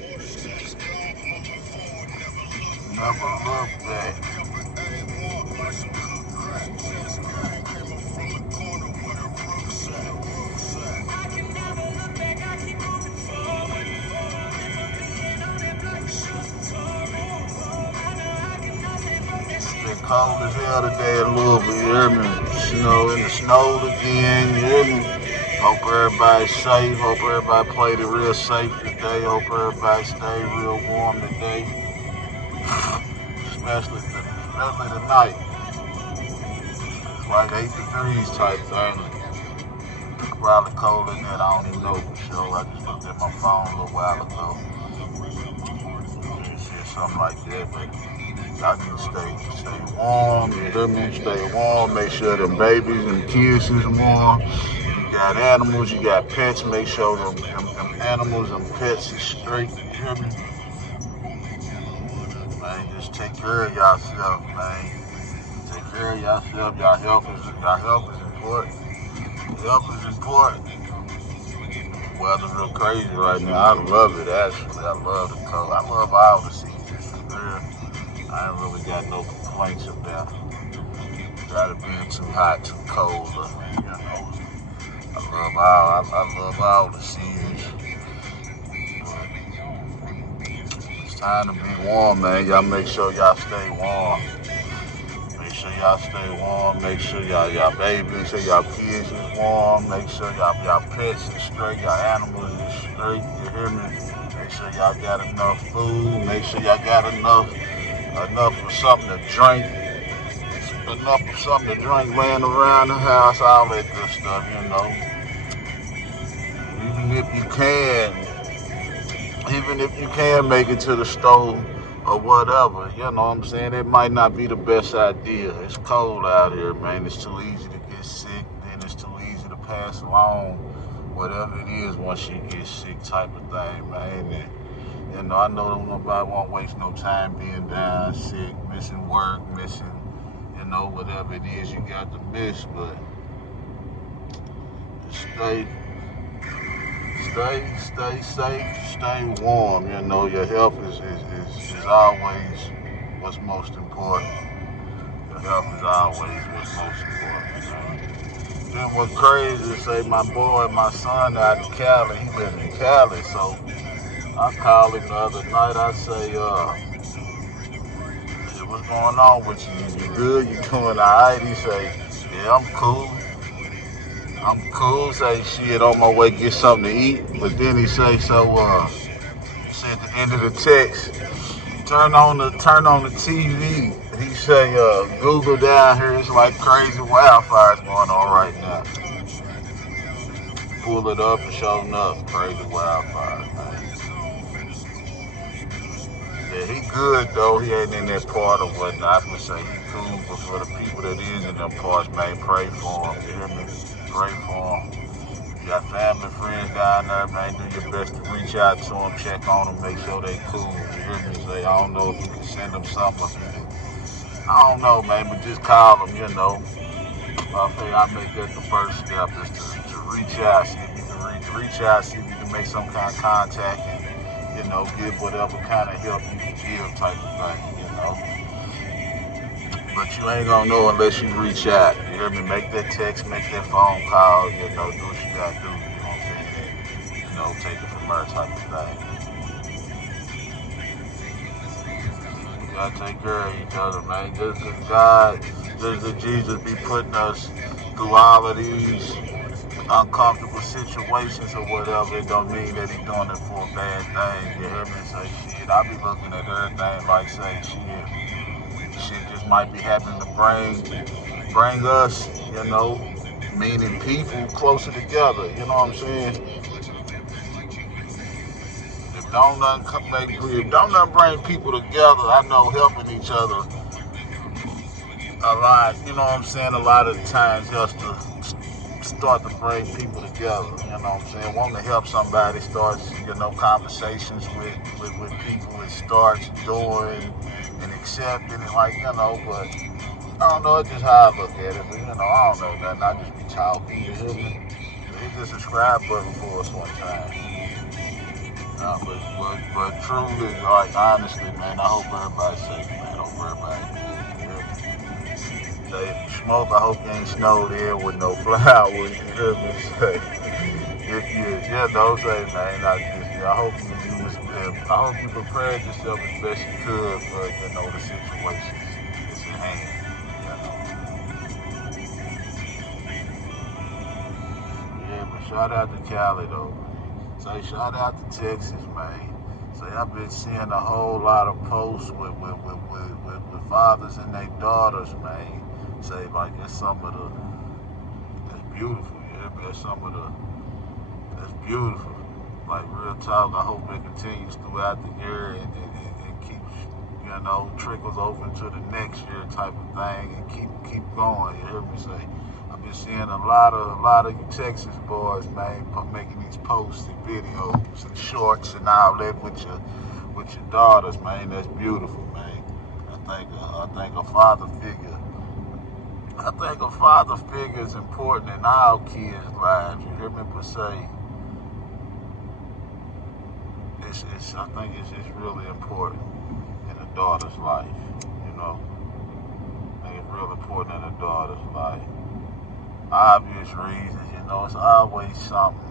Never look back. It's cold as hell today a little bit, you hear me? Snow in the snow again, you hear me? Hope everybody's safe. Hope everybody played it real safe today. Hope everybody stayed real warm today. Especially tonight. It's like 8 degrees type thing. Probably colder than that. I don't even know for sure. I just looked at my phone a little while ago. Something like that, but y'all need to stay warm, you hear me? Stay warm, make sure them babies and kids is warm. You got animals, you got pets, make sure them animals and pets is straight, you hear me? Man, just take care of yourself, man. Take care of yourself, your health is important. Health is important. Weather's real crazy right now. I love it actually. I love the cold. I love all the seasons. I ain't really got no complaints about it being too hot, too cold, you know. I love all the seasons. It's time to be warm, man. Y'all make sure y'all stay warm. Make sure y'all stay warm. Make sure y'all babies and y'all kids is warm. Make sure y'all pets is straight. Y'all animals is straight. You hear me? Make sure y'all got enough food. Make sure y'all got enough of something to drink. Enough of something to drink laying around the house. All that good stuff, you know. Even if you can make it to the store or whatever, you know what I'm saying? It might not be the best idea. It's cold out here, man. It's too easy to get sick, and it's too easy to pass along whatever it is once you get sick type of thing, man. And, you know, I know nobody won't waste no time being down, sick, missing work, missing, you know, whatever it is you got to miss, but stay safe, stay warm. You know, your health is always what's most important. Your health is always what's most important. Then what's crazy is, say, my son out in Cali, he live in Cali, so I called him the other night. I say, what's going on with you? You good? You doing all right? He say, yeah, I'm cool. Say, shit, on my way to get something to eat. But then he say, at the end of the text, turn on the TV. He say, Google down here, it's like crazy wildfires going on right now. Pull it up and show up, crazy wildfires, man. Yeah, he good though. He ain't in that part or whatnot. I would say he cool, but for the people that is in them parts, man, pray for him. You hear me? Pray for him. You got family, friends down there, man. Do your best to reach out to them, check on them, make sure they cool. You hear me? Say, I don't know if you can send them something. I don't know, man, but just call them. You know. I think I make that the first step is to reach out, see if you can reach out, see if you can make some kind of contact and, you know, give whatever kind of help you can give type of thing, you know. But you ain't gonna know unless you reach out. You hear me? Make that text, make that phone call, you know, do what you gotta do, you know what I'm saying? You know, take it from there type of thing. You gotta take care of each other, man. Just as God, just as Jesus be putting us through all of these uncomfortable situations or whatever, it don't mean that he's doing it for a bad thing. You hear me? Say, shit, I be looking at everything like, say, shit just might be happening to bring us, you know, meaning people closer together. You know what I'm saying? If don't nothing bring people together, I know helping each other a lot. You know what I'm saying? A lot of the times helps to start to bring people together. You know what I'm saying? Wanting to help somebody starts, you know, conversations with people. It starts doing and accepting and, like, you know, but I don't know, it's just how I look at it. But, you know, I don't know nothing. I just be talking. You hear me? Hit the subscribe button for us one time. But truly, like honestly, man, I hope everybody's safe, man. I hope everybody's good. You hear me? Say, if you smoke, I hope you ain't snowed in with no flowers. You hear me? Say, if you don't say, man, I hope I hope you prepared yourself as best you could for, the situations that's at hand. Yeah, but shout out to Cali though, man. Say shout out to Texas, man. Say I've been seeing a whole lot of posts with fathers and their daughters, man. Say like that's beautiful, yeah, man. That's beautiful. Like real talk, I hope it continues throughout the year and keeps, trickles over into the next year type of thing and keep going. You hear me say? I've been seeing a lot of you Texas boys, man, making these posts and videos and shorts and all that with your daughters, man. That's beautiful, man. I think a father figure. I think a father figure is important in our kids' lives. You hear me? Per se, I think it's really important in a daughter's life. You know, I think it's real important in a daughter's life. Obvious reasons, it's always something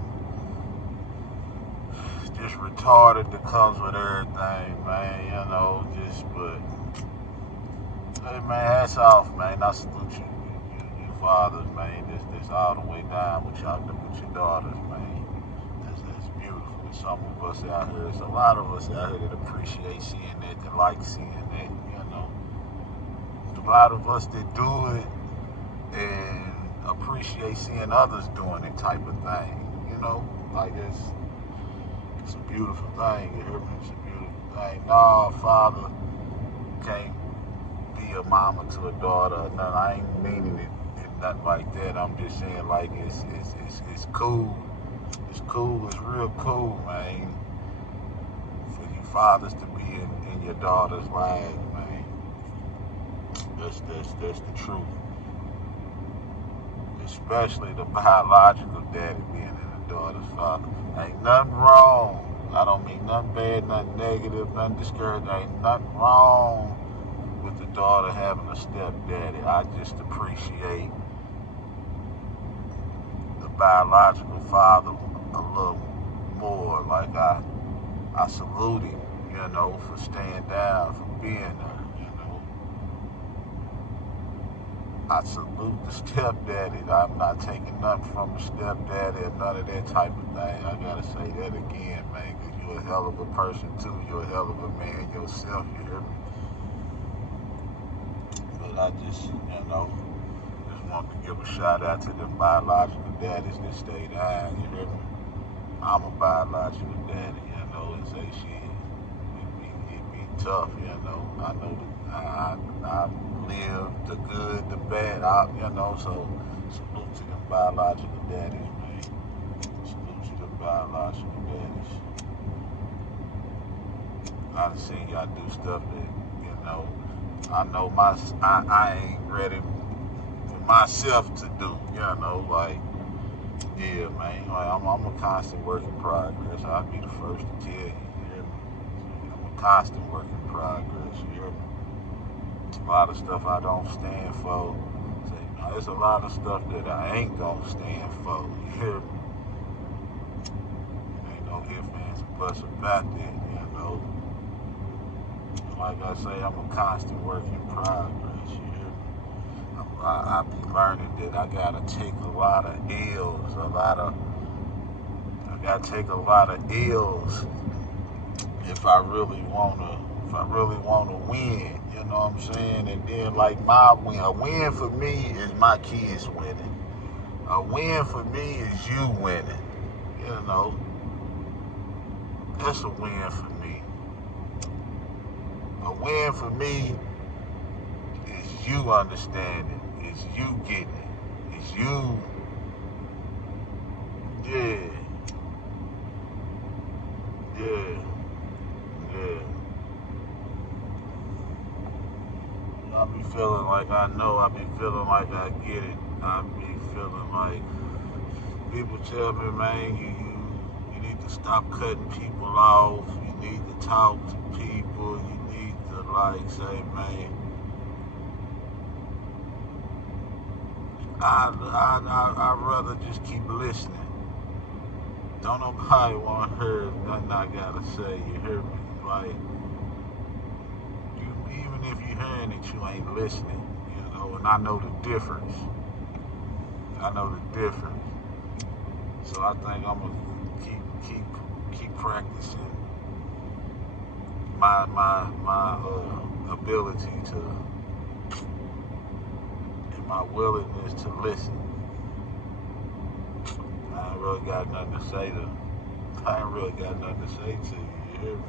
just retarded that comes with everything, man. But hey, man, hats off, man. I salute you fathers, man. This all the way down with your daughters, man. That's beautiful. Some of us out here, there's a lot of us out here that appreciate seeing that, that like seeing that, There's a lot of us that do it and appreciate seeing others doing it type of thing, like it's a beautiful thing, you hear me? It's a beautiful thing. No, father can't be a mama to a daughter or nothing. I ain't meaning it nothing like that. I'm just saying like it's cool. It's cool, it's real cool, man, for you fathers to be in your daughter's lives, man. That's the truth. Especially the biological daddy being in the daughter's father. Ain't nothing wrong. I don't mean nothing bad, nothing negative, nothing discouraging. Ain't nothing wrong with the daughter having a stepdaddy. I just appreciate the biological father a little more. Like I salute him, for staying down, for being there. I salute the stepdaddy. I'm not taking nothing from the stepdaddy or none of that type of thing. I gotta say that again, man, because you're a hell of a person too. You're a hell of a man yourself, you hear me? But I just want to give a shout out to the biological daddies that stay down, you hear me? I'm a biological daddy, and say shit. It be tough, I know that I live the good, the bad, so salute to them biological daddies, man. Salute to them biological daddies. I've seen y'all do stuff that, I know I ain't ready for myself to do, like, yeah, man, like I'm a constant work in progress. I'll be the first to tell you, you hear me? I'm a constant work in progress, you hear me? A lot of stuff I don't stand for. There's a lot of stuff that I ain't gonna stand for, you hear me? Ain't no ifs, ands, and buts about that, Like I say, I'm a constant work in progress, you hear me? I be learning that I gotta take a lot of L's, I gotta take a lot of L's if I really wanna win, you know what I'm saying? And then like a win for me is my kids winning. A win for me is you winning, That's a win for me. A win for me is you understanding. It's you getting it. It's you. Yeah. I be feeling like I know. I be feeling like I get it. I be feeling like people tell me, man, you need to Stop cutting people off. You need to talk to people. You need to like say, man, I'd rather just keep listening. Don't nobody want to hear nothing I gotta say. You hear me? Like, you, even if you're hearing it, you ain't listening. You know, and I know the difference. I know the difference. So I think I'm gonna keep practicing my ability to and my willingness to listen. I ain't really got nothing to say to. I ain't really got nothing to say to you. You hear me?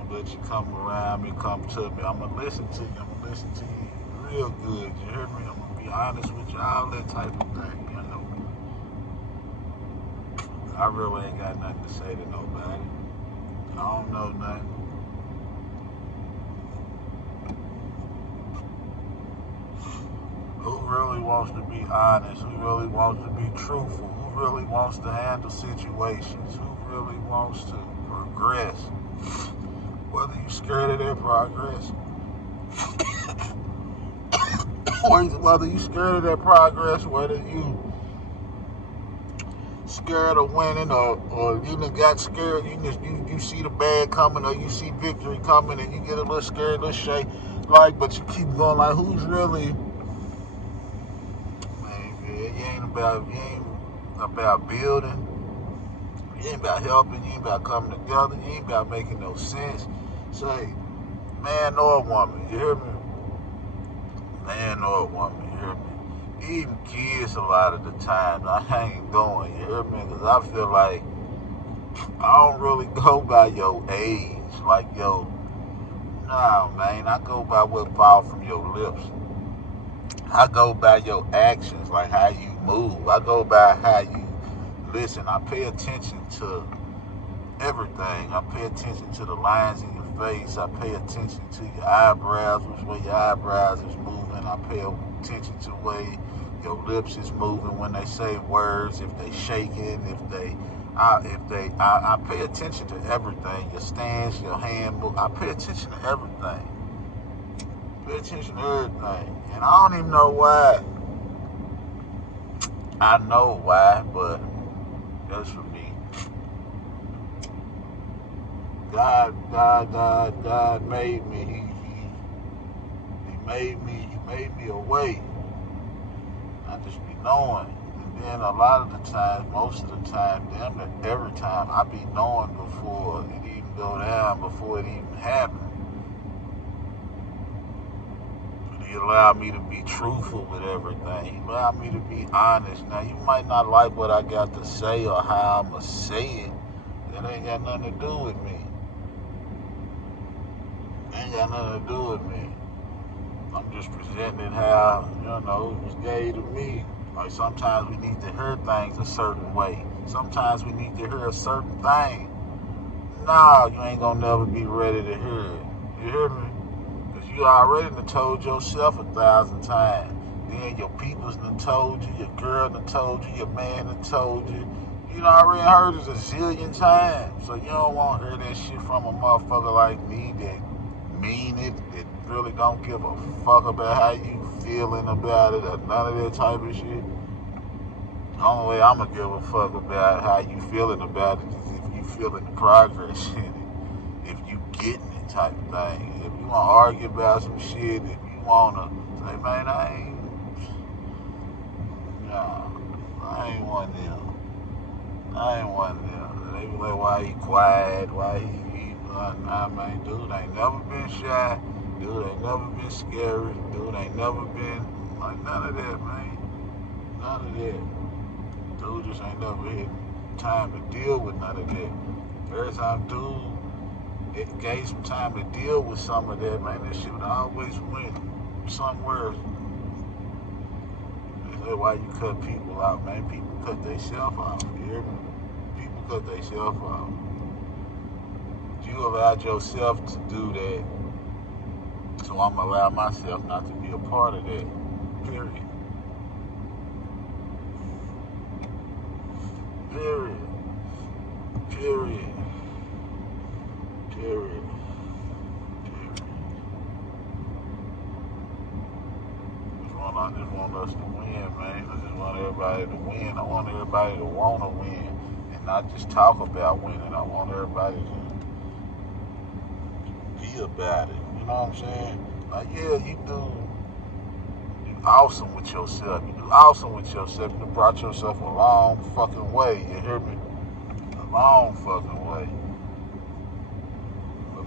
I'm gonna let you come around me, come to me. I'm gonna listen to you. I'm gonna listen to you real good. You hear me? I'm gonna be honest with you, all that type of thing. You know. I really ain't got nothing to say to nobody. I don't know nothing. Who really wants to be honest? Who really wants to be truthful? Who really wants to handle situations? Who really wants to progress? Whether you're scared of their progress, whether you're scared of their progress, whether you scared of winning or you done got scared, you see the bad coming or you see victory coming and you get a little scared, a little shake, like, but you keep going like, who's really, man, you ain't about building, you ain't about helping, you ain't about coming together, you ain't about making no sense. Say, man or woman, you hear me? Man or woman, you hear me? Even kids a lot of the time, I ain't going, you hear me? Because I feel like I don't really go by your age. Like, yo, nah, man, I go by what fall from your lips. I go by your actions, like how you move. I go by how you listen. I pay attention to everything. I pay attention to the lines in your face. I pay attention to your eyebrows, which way your eyebrows is moving. I pay attention to the way your lips is moving when they say words, if they shaking, I pay attention to everything. Your stance, your hand move. I pay attention to everything. Pay attention to everything. And I don't even know why. I know why, but that's for me. God made me. He made me away. I just be knowing. And then a lot of the times, most of the time, damn near every time, I be knowing before it even go down, before it even happen. But he allowed me to be truthful with everything. He allowed me to be honest. Now, you might not like what I got to say or how I'm going to say it. That ain't got nothing to do with me. Ain't got nothing to do with me. I'm just presenting how, it was gave to me. Like sometimes we need to hear things a certain way. Sometimes we need to hear a certain thing. Nah, you ain't gonna never be ready to hear it. You hear me? Because you already done told yourself 1,000 times. Then your people's done told you, your girl done told you, your man done told you. You done already heard it a zillion times. So you don't want to hear that shit from a motherfucker like me that mean it, that really don't give a fuck about how you feeling about it or none of that type of shit. The only way I'm gonna give a fuck about how you feeling about it is if you feeling the progress in it, if you getting it type of thing. If you wanna argue about some shit, if you wanna say, man, I ain't one of them. I ain't one of them. They be like, why he quiet? Why he nah, man, dude ain't never been shy. Dude ain't never been scary. Dude ain't never been like none of that, man. None of that. Dude just ain't never had time to deal with none of that. Every time dude it gave some time to deal with some of that, man, this shit would always went somewhere. They say, why you cut people out, man? People cut themselves out. You hear me? People cut themselves out. You allowed yourself to do that, so I'm gonna allow myself not to be a part of that. Period. Period. Period. Period. I just want us to win, man. I just want everybody to win. I want everybody to want to win and not just talk about winning. I want everybody to be about it. You know what I'm saying? Like, yeah, you awesome with yourself. You do awesome with yourself. You brought yourself a long fucking way. You hear me? A long fucking way.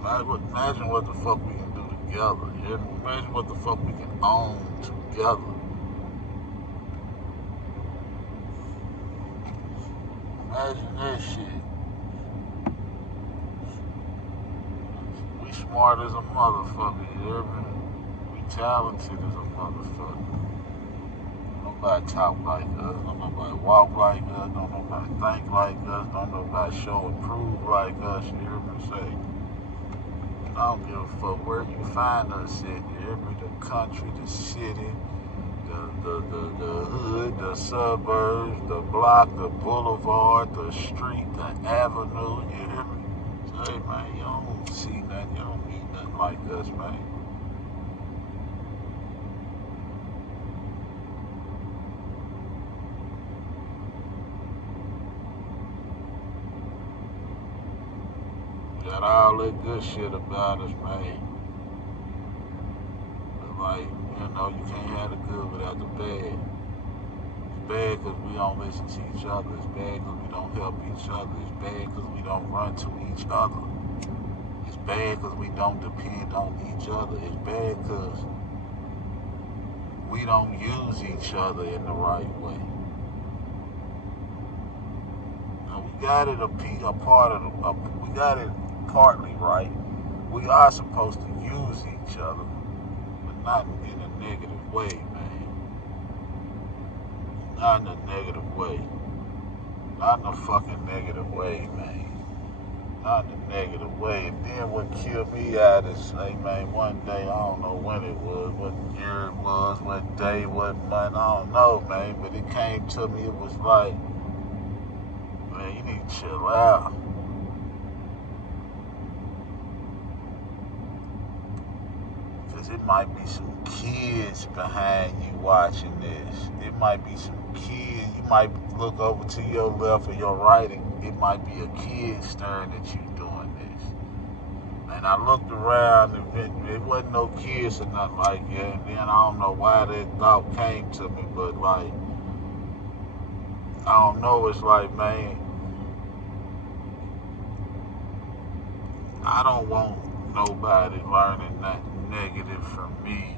But imagine what the fuck we can do together. You hear me? Imagine what the fuck we can own together. Imagine that shit. We smart as a motherfucker, you hear me? We talented as a motherfucker. Nobody talk like us, don't nobody walk like us, don't nobody think like us, don't nobody show and prove like us, you hear me say? I don't give a fuck where you find us at, you hear me? The country, the city, the hood, the suburbs, the block, the boulevard, the street, the avenue, you hear me? So, hey man, you don't see nothing, you don't meet nothing like us, man. Got all that good shit about us, man. But like, you know, you can't have the good without the bad. It's bad because we don't listen to each other. It's bad because we don't help each other. It's bad because we don't run to each other. It's bad because we don't depend on each other. It's bad because we don't use each other in the right way. Now, we got it we got it partly right. We are supposed to use each other, but not in a negative way, man. Not in a negative way. Not in a fucking negative way, man. Not in a negative way. And then what killed me out is, hey man, one day, I don't know when it was, what year it was, what day, what month, I don't know, man, but it came to me, it was like, man, you need to chill out. It might be some kids behind you watching this. It might be some kids. You might look over to your left or your right, and it might be a kid staring at you doing this. And I looked around, and it wasn't no kids or nothing like that. And then I don't know why that thought came to me, but like, I don't know. It's like, man, I don't want nobody learning nothing negative from me.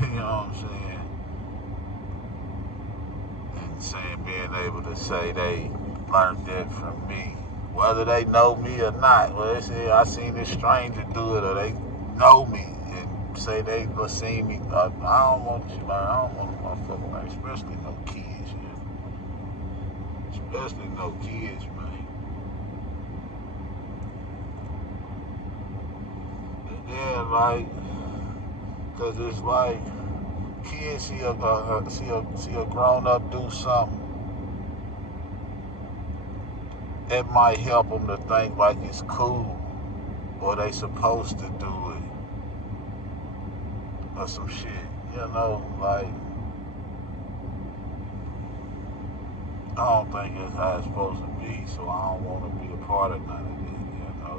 You know what I'm saying? And saying, being able to say they learned that from me. Whether they know me or not. Well, they say, I seen this stranger do it, or they know me and say they seen me. I don't want you, man. I don't want a motherfucker, man. Especially no kids, yeah. Especially no kids, man. Yeah, like, cause it's like kids see a grown up do something, it might help them to think like it's cool, or they supposed to do it, or some shit. You know, like, I don't think it's how it's supposed to be, so I don't want to be a part of none of it. You know,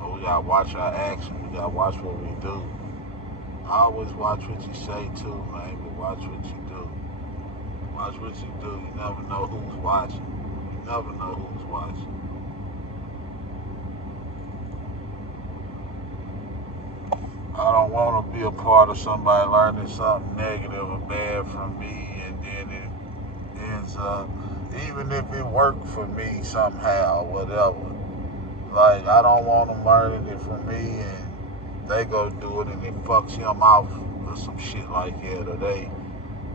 but we gotta watch our actions. We gotta watch what we do. I always watch what you say too, man, but watch what you do. Watch what you do. You never know who's watching. You never know who's watching. I don't want to be a part of somebody learning something negative or bad from me, and then it ends up, even if it worked for me somehow, whatever. Like, I don't want them learning it from me, and they go do it and it fucks him off or some shit like that, or they,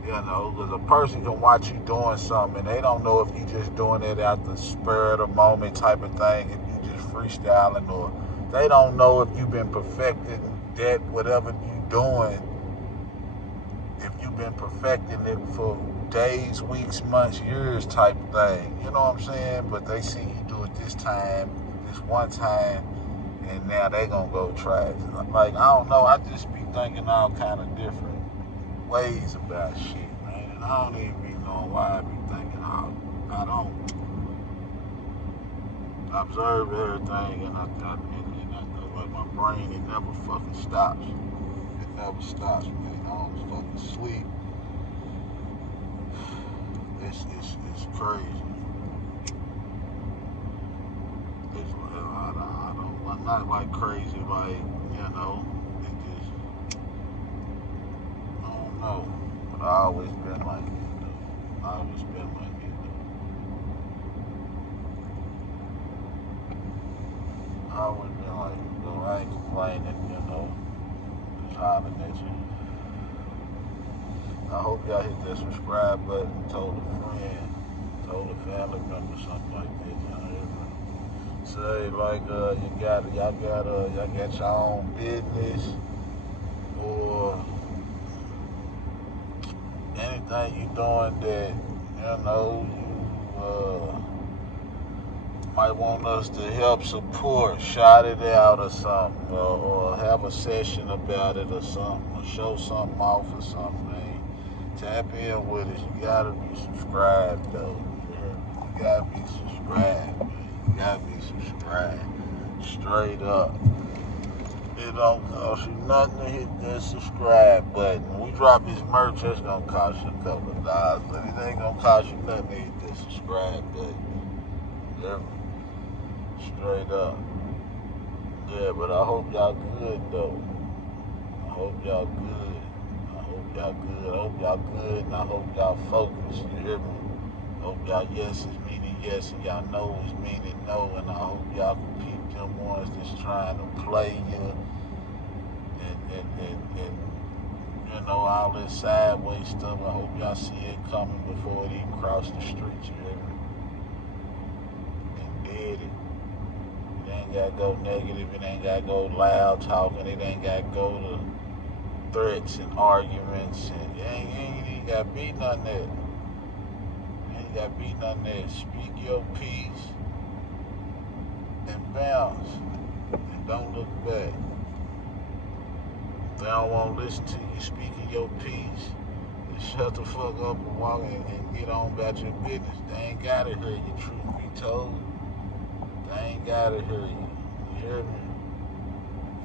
you know, because a person can watch you doing something and they don't know if you just doing it at the spur of the moment type of thing, if you just freestyling, or they don't know if you've been perfecting that, whatever you doing, if you've been perfecting it for days, weeks, months, years type of thing, you know what I'm saying? But they see you do it this time, this one time, and now they gonna go trash. Like, I don't know, I just be thinking all kind of different ways about shit, man. And I don't even be knowing why I be thinking all. I don't observe everything, and like my brain, it never fucking stops. It never stops, man. I don't fucking sleep. It's crazy. I'm not like crazy, like, it just, I don't know. But I always been like it, though. I always been like it, though. I always been like it, though. I ain't complaining, just hollering at you. I hope y'all hit that subscribe button, told a friend, told a family member, something like that. Say like y'all got your own business or anything you doing that you might want us to help support, shout it out or something, or have a session about it or something, or show something off or something. Tap in with us. You gotta be subscribed though. You gotta be subscribed, man. You gotta be subscribed. Straight up. It don't cost you nothing to hit that subscribe button. When we drop this merch, it's gonna cost you a couple of dollars, but it ain't gonna cost you nothing to hit that subscribe button. Yeah. Straight up. Yeah, but I hope y'all good though. I hope y'all good. I hope y'all good. I hope y'all good, and I hope y'all focused. You hear me? I hope y'all yes is meaning yes, and y'all no is meaning no, and I hope y'all can peep them ones that's trying to play you and all this sideways stuff. I hope y'all see it coming before it even cross the street. You hear me? And did it. It ain't gotta go negative. It ain't gotta go loud talking. It ain't gotta go to threats and arguments, and you ain't even gotta be none of that. You ain't gotta be none of that. Speak your piece and bounce, and don't look back. If they don't want to listen to you speaking your piece, then shut the fuck up and walk and get on about your business. They ain't gotta hear you, truth be told. They ain't gotta hear you. You hear me?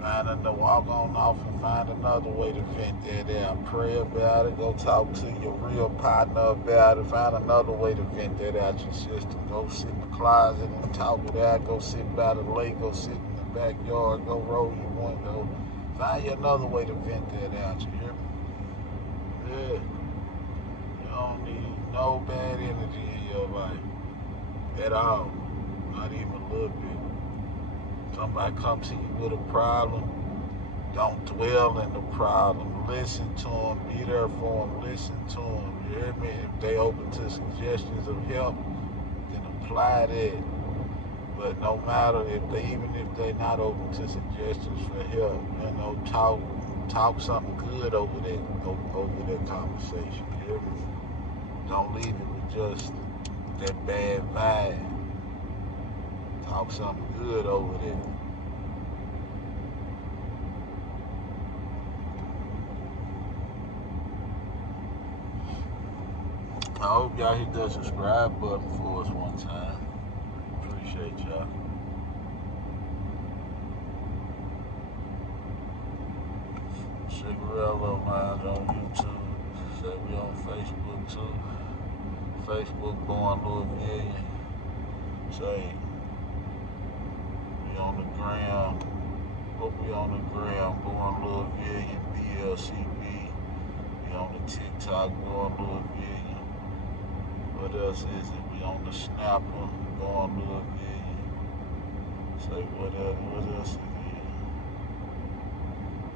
Find to walk on off and find another way to vent that out. Pray about it. Go talk to your real partner about it. Find another way to vent that out your system. Go sit in the closet and talk it out. Go sit by the lake. Go sit in the backyard. Go roll your window. Find you another way to vent that out. You hear me? Yeah. You don't need no bad energy in your life at all. Not even a little bit. Somebody come to you with a problem, don't dwell in the problem. Listen to them, be there for them, listen to them. You hear me? If they open to suggestions of help, then apply that. But no matter even if they're not open to suggestions for help, talk something good over that conversation. You hear me? Don't leave it with just that bad vibe. Talk something good over there. I hope y'all hit that subscribe button for us one time. Appreciate y'all. Cigarello Minds on YouTube. Say we on Facebook too. Facebook Born Louisville. Say we on the gram. Hope we on the gram. Born Louisville. BLCB. We on the TikTok. Born Louisville. What else is it? We on the Snapper. Born Louisville. Say what else is it?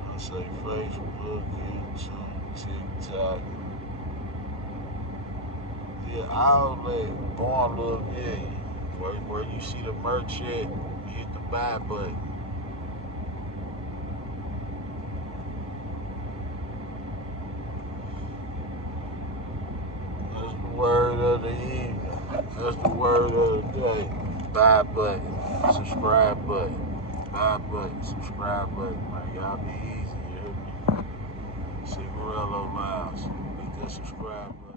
I say Facebook, YouTube, TikTok. Yeah, outlet Born Louisville. Where you see the merch at, hit the buy button. That's the word of the evening. That's the word of the day. buy button, subscribe button, buy button, subscribe button, man. Y'all be easy, you hear me? Cigarello Miles, hit that subscribe button.